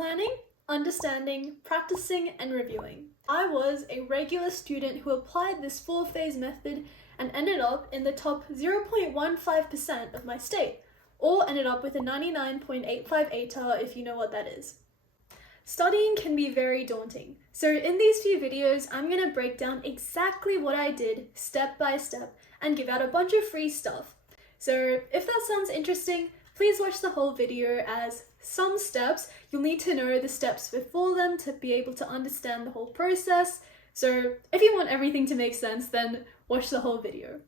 Planning, understanding, practicing, and reviewing. I was a regular student who applied this 4-phase method and ended up in the top 0.15% of my state, or ended up with a 99.85 ATAR if you know what that is. Studying can be very daunting, so in these few videos I'm going to break down exactly what I did step by step and give out a bunch of free stuff. So if that sounds interesting, please watch the whole video, as some steps you'll need to know the steps before them to be able to understand the whole process. So if you want everything to make sense, then watch the whole video.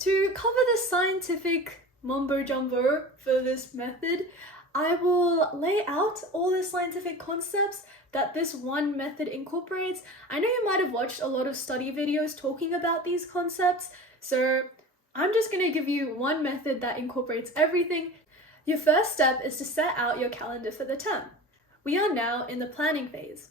To cover the scientific mumbo jumbo for this method, I will lay out all the scientific concepts that this one method incorporates. I know you might have watched a lot of study videos talking about these concepts, so I'm just going to give you one method that incorporates everything. Your first step is to set out your calendar for the term. We are now in the planning phase.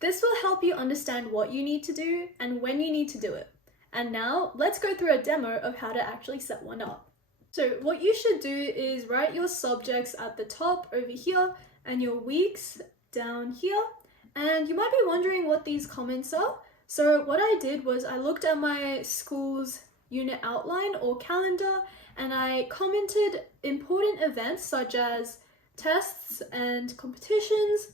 This will help you understand what you need to do and when you need to do it. And now let's go through a demo of how to actually set one up. So what you should do is write your subjects at the top over here and your weeks down here. And you might be wondering what these comments are. So what I did was I looked at my school's unit outline or calendar and I commented important events such as tests and competitions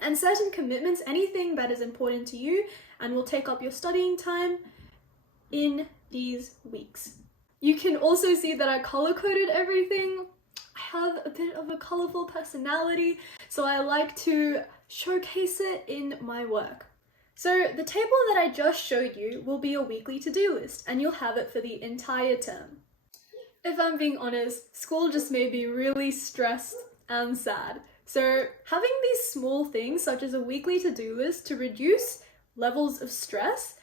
and certain commitments, anything that is important to you and will take up your studying time in these weeks. You can also see that I color-coded everything. I have a bit of a colorful personality, so I like to showcase it in my work. So the table that I just showed you will be a weekly to-do list, and you'll have it for the entire term. If I'm being honest, school just made me really stressed and sad. So having these small things, such as a weekly to-do list to reduce levels of stress,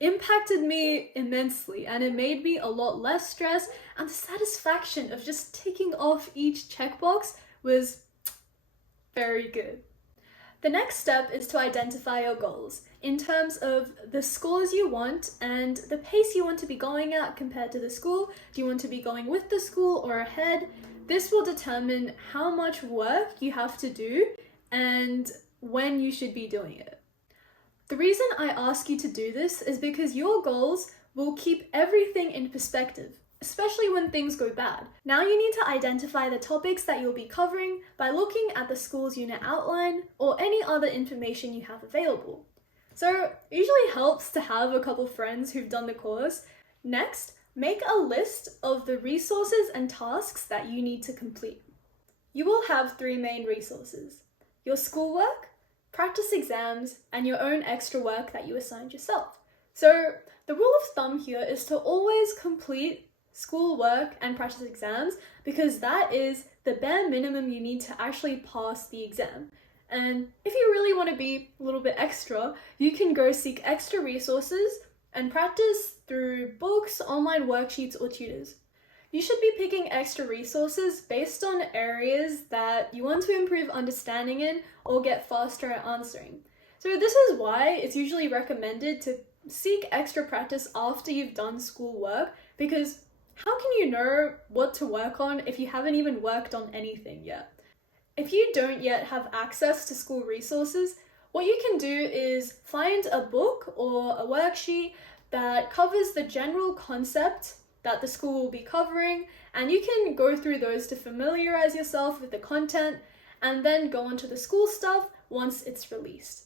impacted me immensely, and it made me a lot less stressed, and the satisfaction of just ticking off each checkbox was very good. The next step is to identify your goals in terms of the scores you want and the pace you want to be going at compared to the school. Do you want to be going with the school or ahead? This will determine how much work you have to do and when you should be doing it. The reason I ask you to do this is because your goals will keep everything in perspective, especially when things go bad. Now you need to identify the topics that you'll be covering by looking at the school's unit outline or any other information you have available. So it usually helps to have a couple friends who've done the course. Next, make a list of the resources and tasks that you need to complete. You will have 3 main resources: your schoolwork, practice exams, and your own extra work that you assigned yourself. So the rule of thumb here is to always complete schoolwork and practice exams, because that is the bare minimum you need to actually pass the exam. And if you really want to be a little bit extra, you can go seek extra resources and practice through books, online worksheets, or tutors. You should be picking extra resources based on areas that you want to improve understanding in or get faster at answering. So this is why it's usually recommended to seek extra practice after you've done schoolwork, because how can you know what to work on if you haven't even worked on anything yet? If you don't yet have access to school resources, what you can do is find a book or a worksheet that covers the general concept that the school will be covering, and you can go through those to familiarize yourself with the content and then go on to the school stuff once it's released.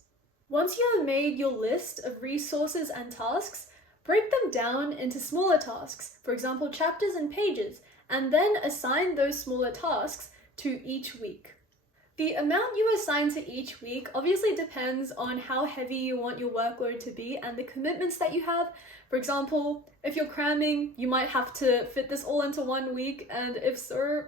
Once you have made your list of resources and tasks, break them down into smaller tasks, for example chapters and pages, and then assign those smaller tasks to each week. The amount you assign to each week obviously depends on how heavy you want your workload to be and the commitments that you have. For example, if you're cramming, you might have to fit this all into 1 week, and if so,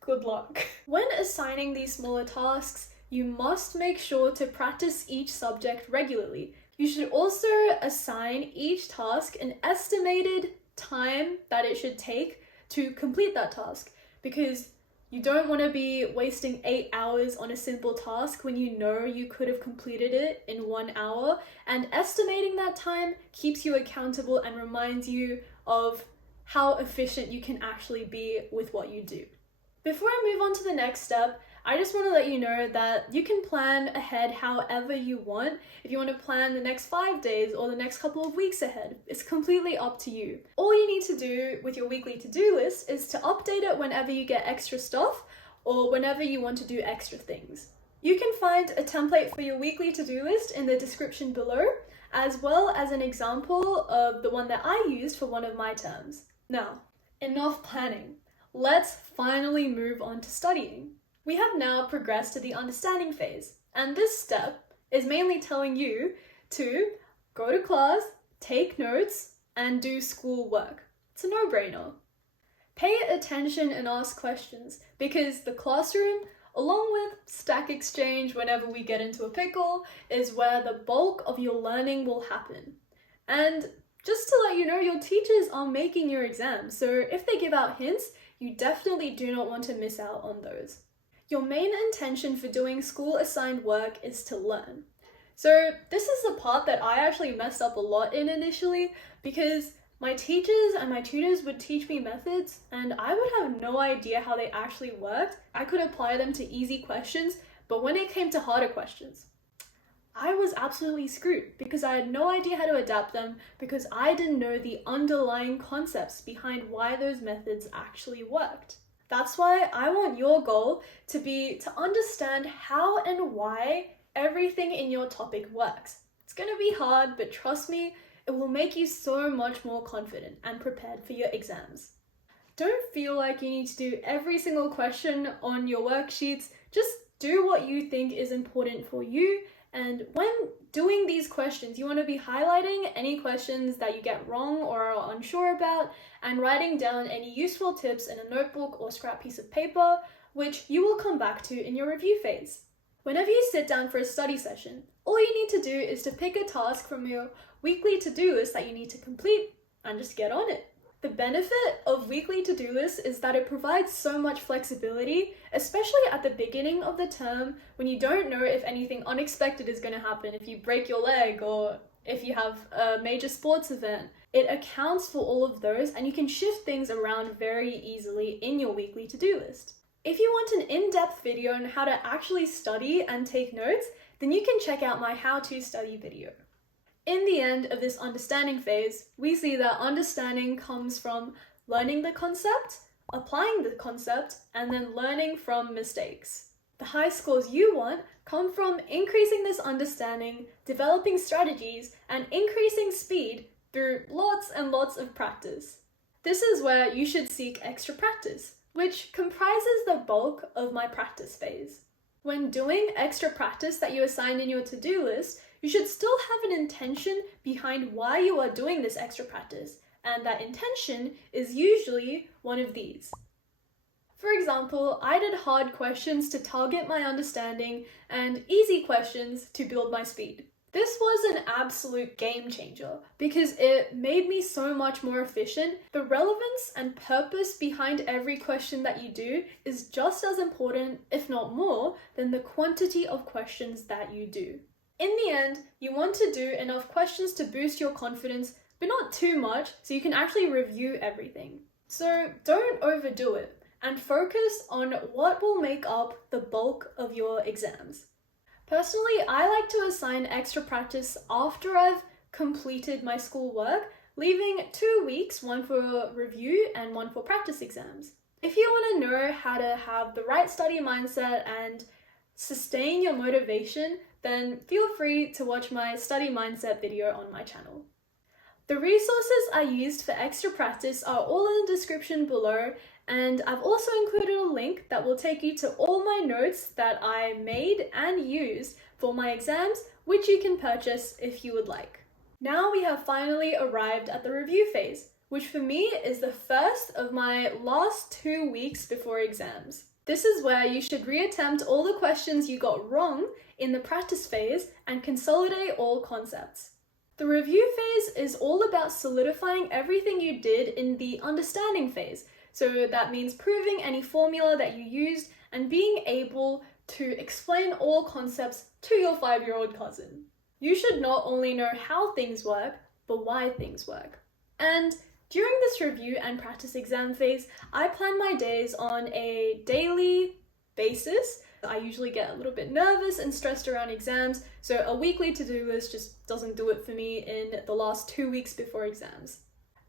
good luck. When assigning these smaller tasks, you must make sure to practice each subject regularly. You should also assign each task an estimated time that it should take to complete that task, because you don't want to be wasting 8 hours on a simple task when you know you could have completed it in 1 hour, and estimating that time keeps you accountable and reminds you of how efficient you can actually be with what you do. Before I move on to the next step, I just want to let you know that you can plan ahead however you want. If you want to plan the next 5 days or the next couple of weeks ahead, it's completely up to you. All you need to do with your weekly to-do list is to update it whenever you get extra stuff or whenever you want to do extra things. You can find a template for your weekly to-do list in the description below, as well as an example of the one that I used for one of my terms. Now, enough planning. Let's finally move on to studying. We have now progressed to the understanding phase, and this step is mainly telling you to go to class, take notes, and do school work. It's a no-brainer. Pay attention and ask questions, because the classroom, along with Stack Exchange whenever we get into a pickle, is where the bulk of your learning will happen. And just to let you know, your teachers are making your exams, so if they give out hints, you definitely do not want to miss out on those. Your main intention for doing school assigned work is to learn. So this is the part that I actually messed up a lot in initially, because my teachers and my tutors would teach me methods and I would have no idea how they actually worked. I could apply them to easy questions, but when it came to harder questions, I was absolutely screwed because I had no idea how to adapt them because I didn't know the underlying concepts behind why those methods actually worked. That's why I want your goal to be to understand how and why everything in your topic works. It's going to be hard, but trust me, it will make you so much more confident and prepared for your exams. Don't feel like you need to do every single question on your worksheets. Just do what you think is important for you. And when doing these questions, you want to be highlighting any questions that you get wrong or are unsure about and writing down any useful tips in a notebook or scrap piece of paper, which you will come back to in your review phase. Whenever you sit down for a study session, all you need to do is to pick a task from your weekly to-do list that you need to complete and just get on it. The benefit of weekly to-do lists is that it provides so much flexibility, especially at the beginning of the term when you don't know if anything unexpected is going to happen, if you break your leg or if you have a major sports event. It accounts for all of those and you can shift things around very easily in your weekly to-do list. If you want an in-depth video on how to actually study and take notes, then you can check out my how to study video. In the end of this understanding phase, we see that understanding comes from learning the concept, applying the concept, and then learning from mistakes. The high scores you want come from increasing this understanding, developing strategies, and increasing speed through lots and lots of practice. This is where you should seek extra practice, which comprises the bulk of my practice phase. When doing extra practice that you assigned in your to-do list, you should still have an intention behind why you are doing this extra practice, and that intention is usually one of these. For example, I did hard questions to target my understanding and easy questions to build my speed. This was an absolute game changer because it made me so much more efficient. The relevance and purpose behind every question that you do is just as important, if not more, than the quantity of questions that you do. In the end, you want to do enough questions to boost your confidence, but not too much, so you can actually review everything. So don't overdo it, and focus on what will make up the bulk of your exams. Personally, I like to assign extra practice after I've completed my schoolwork, leaving 2 weeks, one for review and one for practice exams. If you want to know how to have the right study mindset and sustain your motivation, then feel free to watch my study mindset video on my channel. The resources I used for extra practice are all in the description below, and I've also included a link that will take you to all my notes that I made and used for my exams, which you can purchase if you would like. Now we have finally arrived at the review phase, which for me is the first of my last 2 weeks before exams. This is where you should reattempt all the questions you got wrong in the practice phase and consolidate all concepts. The review phase is all about solidifying everything you did in the understanding phase. So that means proving any formula that you used and being able to explain all concepts to your 5-year-old cousin. You should not only know how things work, but why things work. And during this review and practice exam phase, I plan my days on a daily basis I usually get a little bit nervous and stressed around exams, so a weekly to-do list just doesn't do it for me in the last 2 weeks before exams.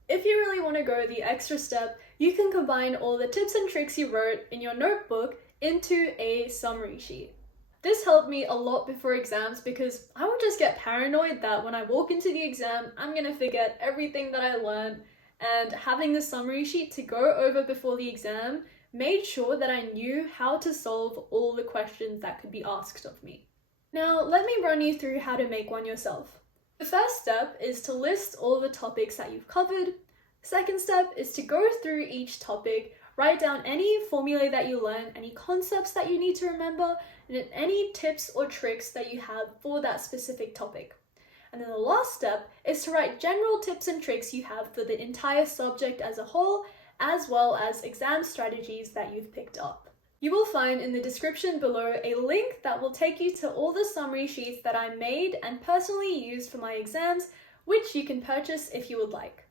If you really want to go the extra step, you can combine all the tips and tricks you wrote in your notebook into a summary sheet. This helped me a lot before exams because I would just get paranoid that when I walk into the exam, I'm going to forget everything that I learned, and having the summary sheet to go over before the exam made sure that I knew how to solve all the questions that could be asked of me. Now, let me run you through how to make one yourself. The first step is to list all the topics that you've covered. Second step is to go through each topic, write down any formulae that you learned, any concepts that you need to remember, and any tips or tricks that you have for that specific topic. And then the last step is to write general tips and tricks you have for the entire subject as a whole, as well as exam strategies that you've picked up. You will find in the description below a link that will take you to all the summary sheets that I made and personally used for my exams, which you can purchase if you would like.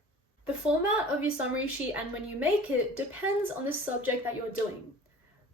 The format of your summary sheet and when you make it depends on the subject that you're doing.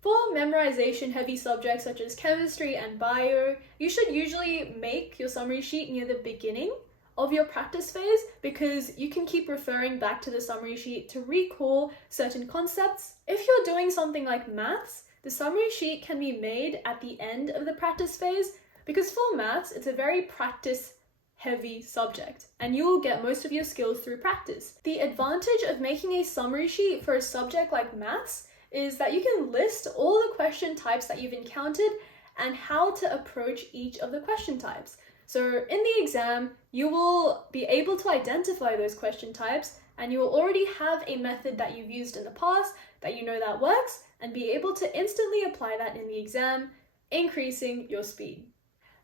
For memorization heavy subjects such as chemistry and bio, you should usually make your summary sheet near the beginning of your practice phase because you can keep referring back to the summary sheet to recall certain concepts. If you're doing something like maths, the summary sheet can be made at the end of the practice phase because for maths, it's a very practice heavy subject and you'll get most of your skills through practice. The advantage of making a summary sheet for a subject like maths is that you can list all the question types that you've encountered and how to approach each of the question types. So in the exam, you will be able to identify those question types and you will already have a method that you've used in the past that you know that works and be able to instantly apply that in the exam, increasing your speed.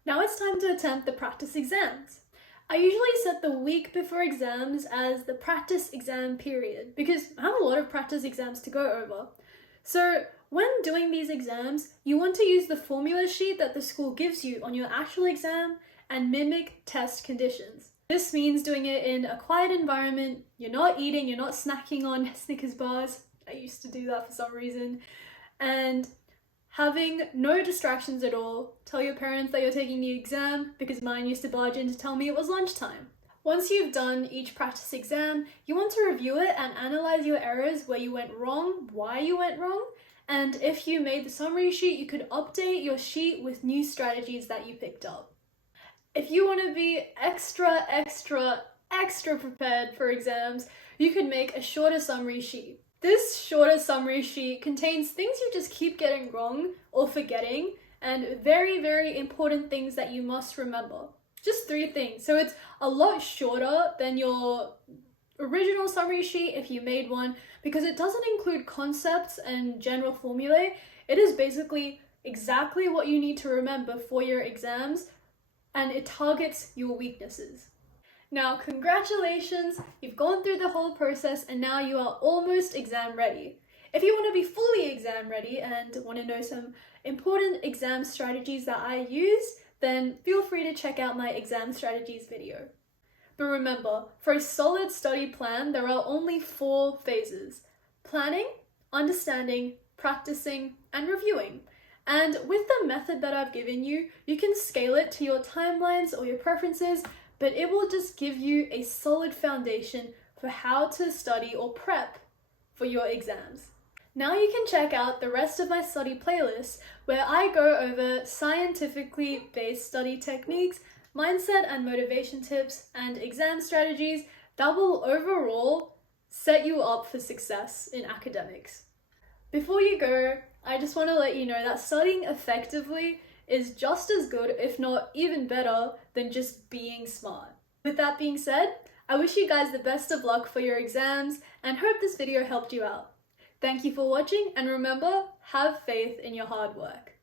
Now it's time to attempt the practice exams. I usually set the week before exams as the practice exam period because I have a lot of practice exams to go over. So when doing these exams, you want to use the formula sheet that the school gives you on your actual exam and mimic test conditions. This means doing it in a quiet environment, you're not eating, you're not snacking on Snickers bars, I used to do that for some reason, and having no distractions at all. Tell your parents that you're taking the exam because mine used to barge in to tell me it was lunchtime. Once you've done each practice exam, you want to review it and analyze your errors, where you went wrong, why you went wrong, and if you made the summary sheet, you could update your sheet with new strategies that you picked up. If you want to be extra prepared for exams, you could make a shorter summary sheet. This shorter summary sheet contains things you just keep getting wrong or forgetting, and very important things that you must remember. Just 3 things. So it's a lot shorter than your original summary sheet if you made one because it doesn't include concepts and general formulae. It is basically exactly what you need to remember for your exams, and it targets your weaknesses. Now, congratulations, you've gone through the whole process and now you are almost exam ready. If you want to be fully exam ready and want to know some important exam strategies that I use, then feel free to check out my exam strategies video. But remember, for a solid study plan, there are only 4 phases: planning, understanding, practicing, and reviewing. And with the method that I've given you, you can scale it to your timelines or your preferences, but it will just give you a solid foundation for how to study or prep for your exams. Now you can check out the rest of my study playlist where I go over scientifically based study techniques, mindset and motivation tips, and exam strategies that will overall set you up for success in academics. Before you go, I just want to let you know that studying effectively is just as good, if not even better, than just being smart. With that being said, I wish you guys the best of luck for your exams and hope this video helped you out. Thank you for watching, and remember, have faith in your hard work.